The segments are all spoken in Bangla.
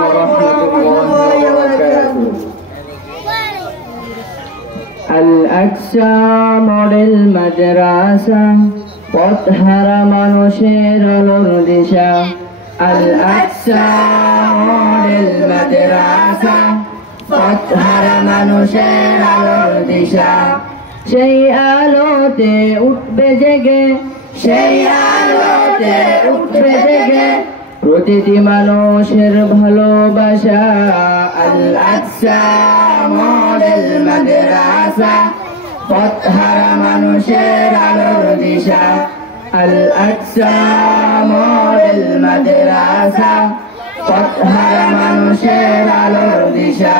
warahmatullahi wabarakatuh. Al-Aqsa Model Madrasa পথহারা মানুষের আলোর দিশা। Al-Aqsa Model Madrasa পথহারা মানুষের আলোর দিশা। সেই আলোতে উঠবে জেগে, সেই আলোতে উঠবে জেগে প্রতিটি মানুষের ভালোবাসা। Al-Aqsa Model Madrasa পথহারা মানুষের আলোর দিশা। Al-Aqsa Model Madrasa পথহারা মানুষের আলোর দিশা।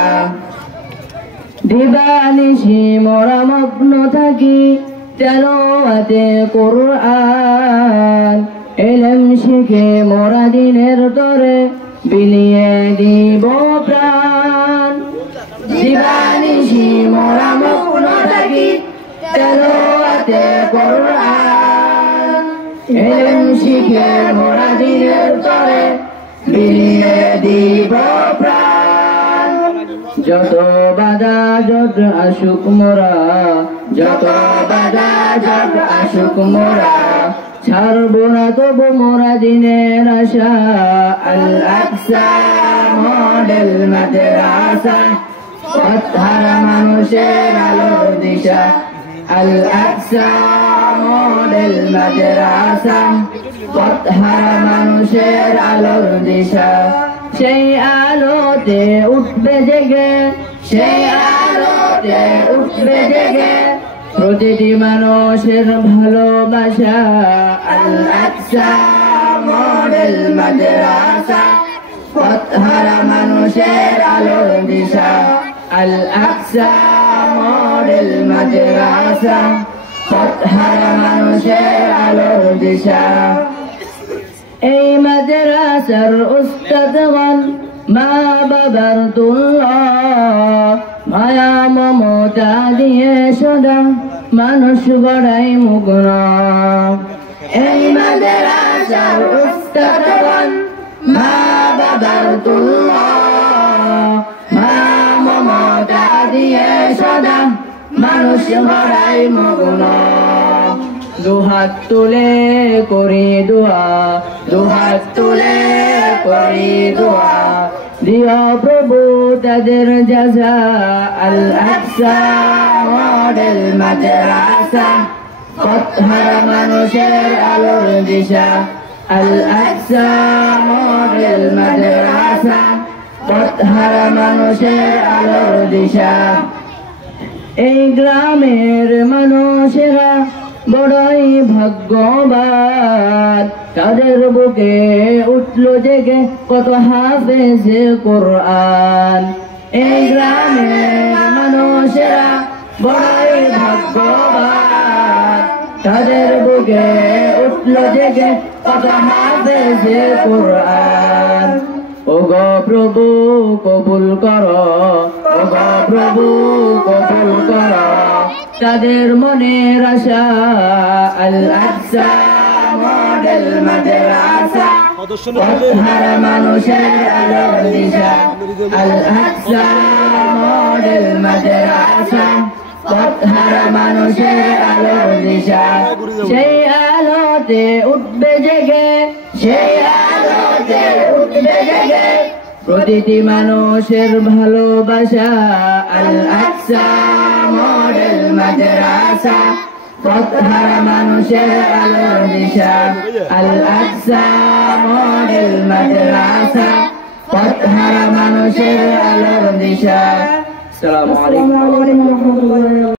দিবানিশি মোরা মগ্ন থাকি তেলাওয়াতে কোরআন। ইলম শিখে মোরা দিনের তরে বিলিয়ে দিব প্রাণ। দিবানিশি মোরা মগ্ন থাকি তেলাওয়াতে কোরআন। ইলম শিখে মোরা দিনের তরে বিলিয়ে দিব প্রাণ। যত বাধা যত আসুক মোরা, যত বাধা যত আসুক মোরা ছাড়বো না তবু মোরা দিনের আশা। Al-Aqsa Model Madrasa পথহারা মানুষের আলোর দিশা। Al-Aqsa Model Madrasa পথহারা মানুষের আলোর দিশা। সেই আলোতে উঠবে জেগে, সেই আলোতে উঠবে জেগে প্রতিটি মানুষের ভালোবাসা। Al-Aqsa Model Madrasa পথহারা মানুষের আলোর দিশা। Al-Aqsa Model Madrasa পথহারা মানুষের আলোর দিশা। এই মাদ্রাসার উস্তাদগণ মা বাবারতুল্লাহ মায়া মমতা দিয়ে সদা মানুষ গড়াই মুগ্ন। এই মাদ্রাসার উস্তাদগণ মা বাবারতুল্লাহ মায়া মমতা দিয়ে সদা মানুষ গড়াই মুগ্ন। দুহাত তুলে করি দোয়া, দুহাত তুলে করি দোয়া দিও প্রভু তাদের জাযা। Al-Aqsa Model Madrasa পথহারা মানুষের আলোর দিশা। Al-Aqsa Model Madrasa পথহারা মানুষের আলোর দিশা। এই গ্রামের মানুষেরা বড়ই ভাগ্যবান, তাদের বুকে উঠল জেগে কত হাফেজে কোরআন। এই গ্রামের মানুষেরা বড়ই ভাগ্যবান, তাদের বুকে উঠল জেগে কত হাফেজে কোরআন। ওগো প্রভু কবুল করো, ওগো প্রভু কবুল করো তাদের মনের আশা। Al-Aqsa Model Madrasa পথহারা মানুষের আলোর দিশা। Al-Aqsa Model Madrasa পথহারা মানুষের আলোর দিশা। সেই আলোতে উঠবে জেগে, সেই আলোতে উঠবে জেগে প্রতিটি মানুষের ভালোবাসা। Al-Aqsa Model Madrasa পথহারা মানুষের আলোর দিশা। Al-Aqsa Model Madrasa পথহারা মানুষের আলোর দিশা। আসসালামু আলাইকুম।